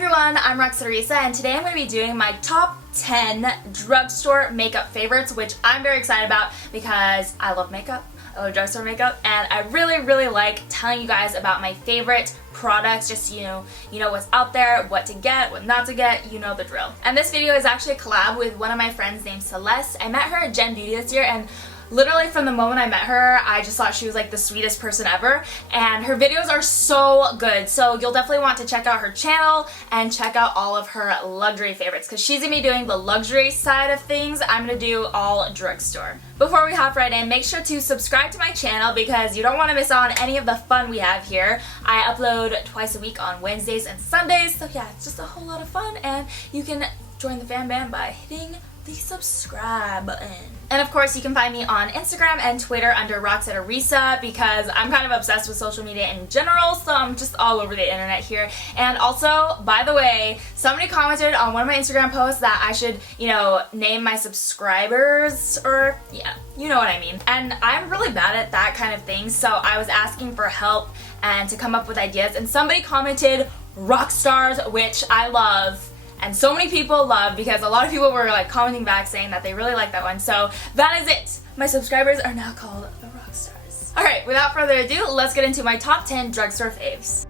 everyone, I'm Roxette Arisa, and today I'm going to be doing my top 10 drugstore makeup favorites, which I'm very excited about because I love makeup, I love drugstore makeup, and I really like telling you guys about my favorite products, just you know what's out there, what to get, what not to get, you know the drill. And this video is actually a collab with one of my friends named Celeste. I met her at GenBeauty this year, and literally from the moment I met her, I just thought she was like the sweetest person ever, and her videos are so good, so you'll definitely want to check out her channel and check out all of her luxury favorites because she's gonna be doing the luxury side of things. I'm gonna do all drugstore. Before we hop right in, make sure to subscribe to my channel because you don't want to miss out on any of the fun we have here. I upload twice a week on Wednesdays and Sundays, so yeah, it's just a whole lot of fun, and you can join the fan band by hitting the subscribe button. And of course you can find me on Instagram and Twitter under Roxette Arisa because I'm kind of obsessed with social media in general, so I'm just all over the internet here. And also, by the way, somebody commented on one of my Instagram posts that I should, name my subscribers, or yeah, you know what I mean. And I'm really bad at that kind of thing, so I was asking for help and to come up with ideas, and somebody commented rock stars, which I love. And so many people love because a lot of people were like commenting back saying that they really like that one. So that is it. My subscribers are now called the rock stars. Alright, without further ado, let's get into my top 10 drugstore faves.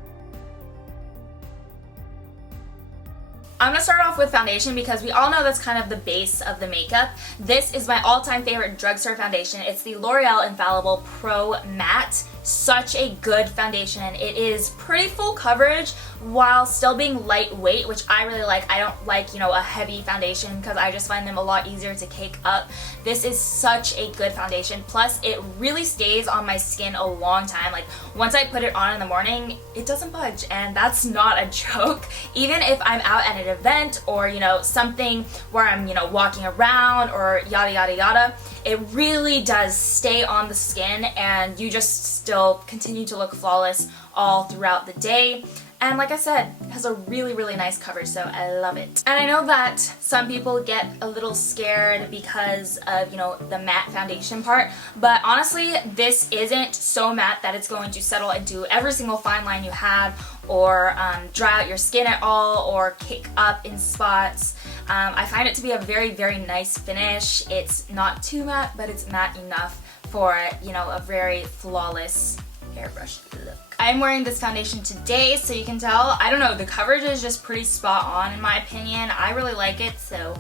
I'm going to start off with foundation because we all know that's kind of the base of the makeup. This is my all-time favorite drugstore foundation. It's the L'Oreal Infallible Pro Matte. Such a good foundation, and it is pretty full coverage while still being lightweight, which I really like. I don't like, a heavy foundation because I just find them a lot easier to cake up. This is such a good foundation. Plus, it really stays on my skin a long time. Like, once I put it on in the morning, it doesn't budge, and that's not a joke. Even if I'm out at an event or, something where I'm, walking around or yada yada yada, it really does stay on the skin, and you just still continue to look flawless all throughout the day. And like I said, it has a really nice coverage, so I love it. And I know that some people get a little scared because of, the matte foundation part, but honestly, this isn't so matte that it's going to settle into every single fine line you have, or dry out your skin at all, or cake up in spots. I find it to be a very nice finish. It's not too matte, but it's matte enough for, a very flawless airbrush look. I'm wearing this foundation today, so you can tell. I don't know, the coverage is just pretty spot on in my opinion. I really like it, so.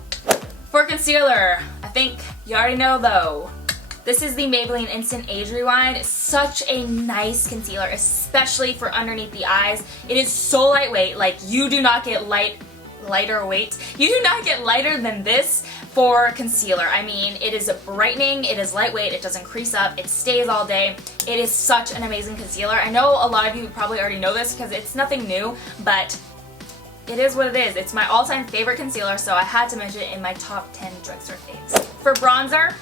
For concealer, I think you already know though. This is the Maybelline Instant Age Rewind. Such a nice concealer, especially for underneath the eyes. It is so lightweight, like you do not get lighter weight. You do not get lighter than this for concealer. I mean, it is brightening, it is lightweight, it doesn't crease up, it stays all day. It is such an amazing concealer. I know a lot of you probably already know this because it's nothing new, but it is what it is. It's my all-time favorite concealer, so I had to mention it in my top 10 drugstore faves. For bronzer,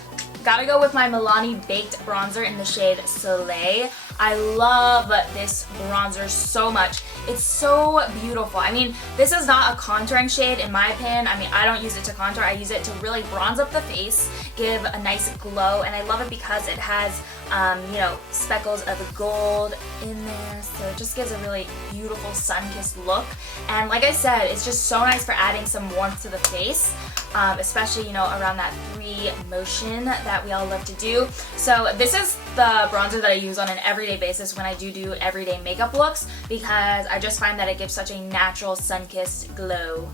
gotta go with my Milani Baked Bronzer in the shade Soleil. I love this bronzer so much. It's so beautiful. I mean, this is not a contouring shade in my opinion. I mean, I don't use it to contour. I use it to really bronze up the face, give a nice glow, and I love it because it has, speckles of gold in there, so it just gives a really beautiful sun-kissed look. And like I said, it's just so nice for adding some warmth to the face, especially, around that 3 motion that we all love to do. So this is the bronzer that I use on an everyday basis when I do everyday makeup looks because I just find that it gives such a natural sun-kissed glow,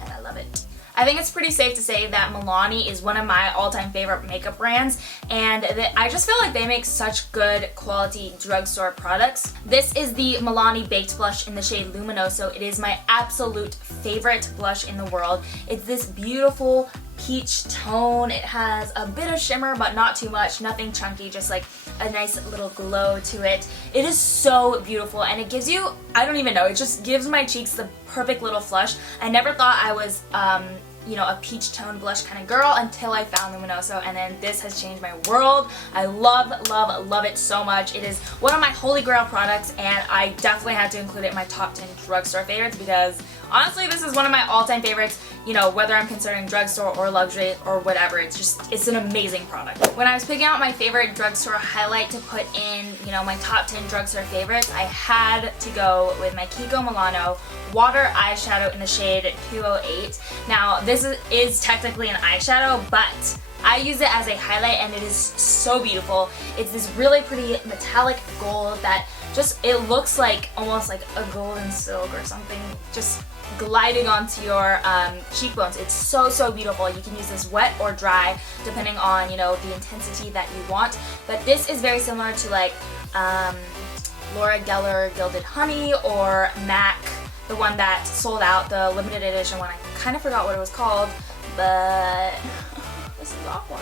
and I love it. I think it's pretty safe to say that Milani is one of my all-time favorite makeup brands, and I just feel like they make such good quality drugstore products. This is the Milani Baked Blush in the shade Luminoso. It is my absolute favorite blush in the world. It's this beautiful peach tone. It has a bit of shimmer, but not too much, nothing chunky, just like a nice little glow to it. It is so beautiful, and it gives you, I don't even know, it just gives my cheeks the perfect little flush. I never thought I was a peach tone blush kind of girl until I found Luminoso, and then this has changed my world. I love it so much. It is one of my holy grail products, and I definitely had to include it in my top 10 drugstore favorites because Honestly, this is one of my all-time favorites, you know, whether I'm considering drugstore or luxury or whatever. It's an amazing product. When I was picking out my favorite drugstore highlight to put in, you know, my top 10 drugstore favorites, I had to go with my Kiko Milano water eyeshadow in the shade 208. Now, this is technically an eyeshadow, but I use it as a highlight and it is so beautiful. It's this really pretty metallic gold that just, it looks like almost like a golden silk or something just gliding onto your cheekbones. It's so beautiful. You can use this wet or dry depending on, you know, the intensity that you want. But this is very similar to like Laura Geller Gilded Honey or MAC, the one that sold out, the limited edition one. I kind of forgot what it was called, but this is awkward.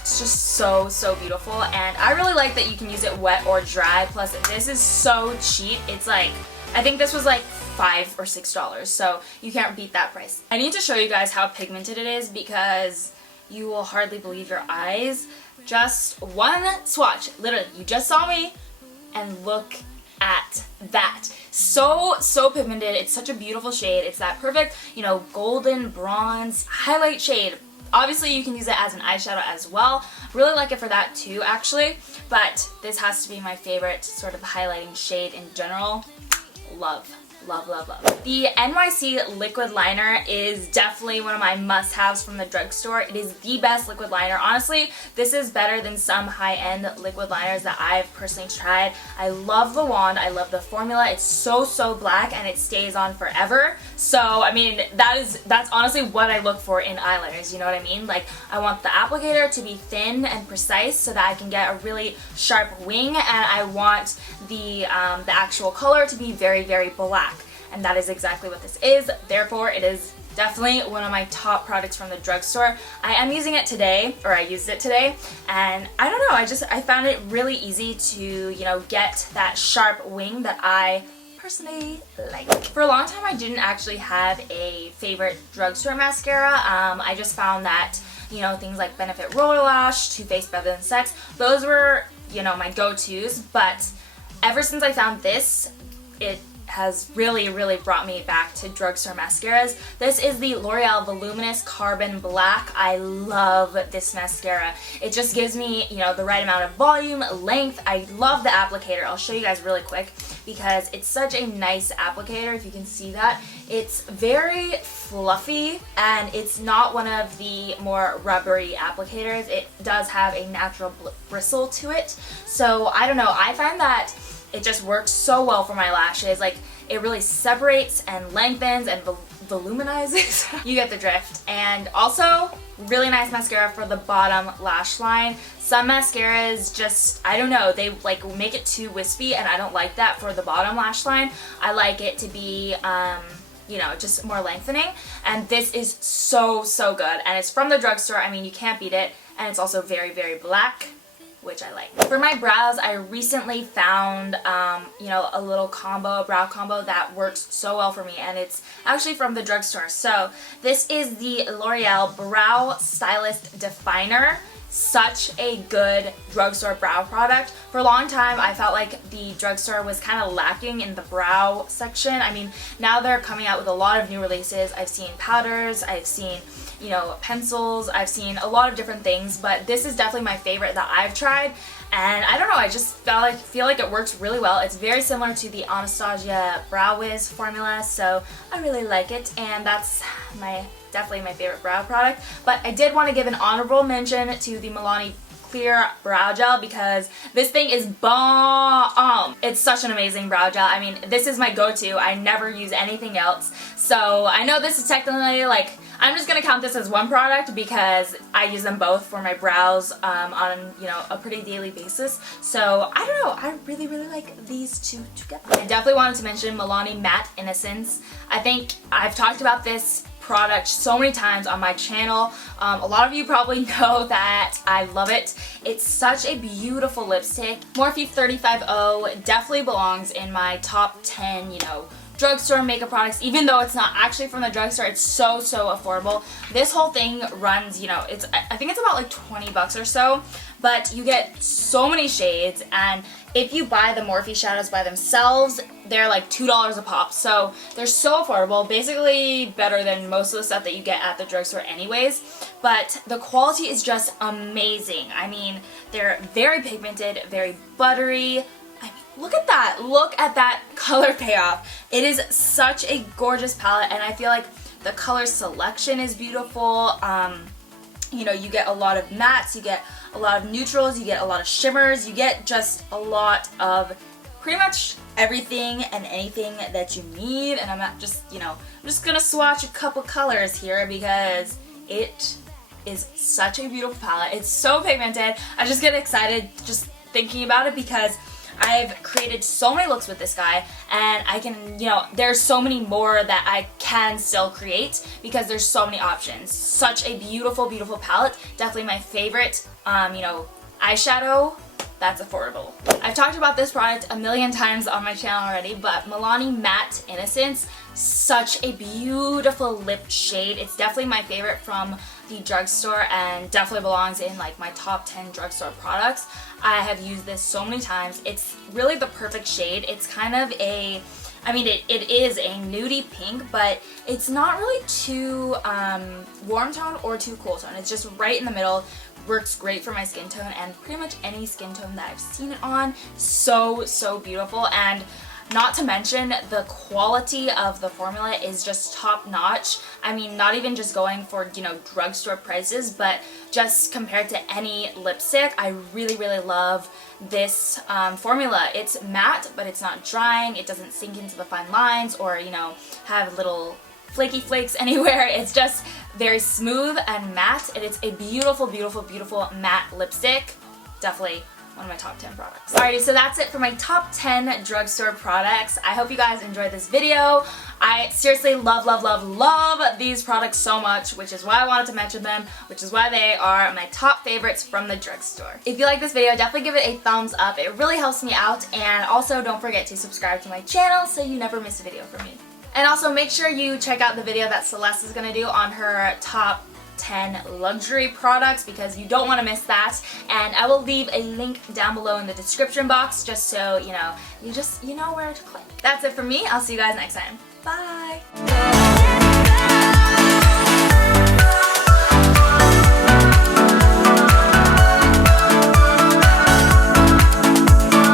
It's just so beautiful, and I really like that you can use it wet or dry. Plus, this is so cheap. It's like, I think this was like $5 or $6, so you can't beat that price. I need to show you guys how pigmented it is because you will hardly believe your eyes. Just one swatch, literally, you just saw me, and look at that. So pigmented. It's such a beautiful shade. It's that perfect, you know, golden bronze highlight shade. Obviously, you can use it as an eyeshadow as well. Really like it for that too, actually. But this has to be my favorite sort of highlighting shade in general. Love. The NYC liquid liner is definitely one of my must-haves from the drugstore. It is the best liquid liner. Honestly, this is better than some high-end liquid liners that I've personally tried. I love the wand. I love the formula. It's so black and it stays on forever. So, I mean, that's honestly what I look for in eyeliners, you know what I mean? Like, I want the applicator to be thin and precise so that I can get a really sharp wing, and I want the actual color to be very black. And that is exactly what this is. Therefore, it is definitely one of my top products from the drugstore. I am using it today, or I used it today, and I don't know, I found it really easy to, you know, get that sharp wing that I personally like. For a long time, I didn't actually have a favorite drugstore mascara. I just found that, you know, things like Benefit Roller Lash, Too Faced Better Than Sex, those were, you know, my go-tos, but ever since I found this, it has really brought me back to drugstore mascaras. This is the L'Oreal Voluminous Carbon Black. I love this mascara. It just gives me, you know, the right amount of volume, length. I love the applicator. I'll show you guys really quick because it's such a nice applicator, if you can see that. It's very fluffy and it's not one of the more rubbery applicators. It does have a natural bristle to it. So I don't know, I find that it just works so well for my lashes. Like, it really separates and lengthens and volumizes. You get the drift. And also, really nice mascara for the bottom lash line. Some mascaras just, I don't know, they like make it too wispy, and I don't like that for the bottom lash line. I like it to be, you know, just more lengthening. And this is so good. And it's from the drugstore. I mean, you can't beat it. And it's also very black, which I like. For my brows, I recently found, you know, a little combo, a brow combo that works so well for me, and it's actually from the drugstore. So this is the L'Oreal Brow Stylist Definer. Such a good drugstore brow product. For a long time, I felt like the drugstore was kind of lacking in the brow section. I mean, now they're coming out with a lot of new releases. I've seen powders, I've seen, you know, pencils, I've seen a lot of different things, but this is definitely my favorite that I've tried, and I don't know, I just feel like it works really well. It's very similar to the Anastasia Brow Wiz formula, so I really like it, and that's definitely my favorite brow product. But I did want to give an honorable mention to the Milani Clear Brow Gel because this thing is bomb. It's such an amazing brow gel. I mean, this is my go-to. I never use anything else. So I know this is technically like, I'm just gonna count this as one product because I use them both for my brows on, you know, a pretty daily basis. So I don't know, I really like these two together. I definitely wanted to mention Milani Matte Innocence. I think I've talked about this product so many times on my channel. A lot of you probably know that I love it. It's such a beautiful lipstick. Morphe 350 definitely belongs in my top 10, you know, drugstore makeup products, even though it's not actually from the drugstore. It's so affordable. This whole thing runs, you know, I think it's about like 20 bucks or so, but you get so many shades, and if you buy the Morphe shadows by themselves, they're like $2 a pop, so they're so affordable, basically better than most of the stuff that you get at the drugstore anyways, but the quality is just amazing. I mean, they're very pigmented, very buttery. I mean, look at that color payoff. It is such a gorgeous palette, and I feel like the color selection is beautiful. You know, you get a lot of mattes, you get a lot of neutrals, you get a lot of shimmers, you get just a lot of pretty much everything and anything that you need. And I'm not just, you know, I'm just gonna swatch a couple colors here because it is such a beautiful palette. It's so pigmented. I just get excited just thinking about it because I've created so many looks with this guy, and I can, you know, there's so many more that I can still create because there's so many options. Such a beautiful, beautiful palette. Definitely my favorite, you know, eyeshadow that's affordable. I've talked about this product a million times on my channel already, but Milani Matte Innocence, such a beautiful lip shade. It's definitely my favorite from the drugstore and definitely belongs in like my top 10 drugstore products. I have used this so many times. It's really the perfect shade. It's kind of a, I mean, it is a nudie pink, but it's not really too warm tone or too cool tone. It's just right in the middle. Works great for my skin tone and pretty much any skin tone that I've seen it on. So, so beautiful. And not to mention, the quality of the formula is just top notch. I mean, not even just going for, you know, drugstore prices, but just compared to any lipstick, I really, really love this formula. It's matte, but it's not drying. It doesn't sink into the fine lines or, you know, have little flaky flakes anywhere. It's just very smooth and matte, and it's a beautiful, beautiful, beautiful matte lipstick. Definitely one of my top 10 products. Alrighty, so that's it for my top 10 drugstore products. I hope you guys enjoyed this video. I seriously love, love, love, love these products so much, which is why I wanted to mention them, which is why they are my top favorites from the drugstore. If you like this video, definitely give it a thumbs up. It really helps me out, and also don't forget to subscribe to my channel so you never miss a video from me. And also make sure you check out the video that Celeste is going to do on her top 10 luxury products because you don't want to miss that, and I will leave a link down below in the description box just so you know where to click. That's it for me. I'll see you guys next time. Bye!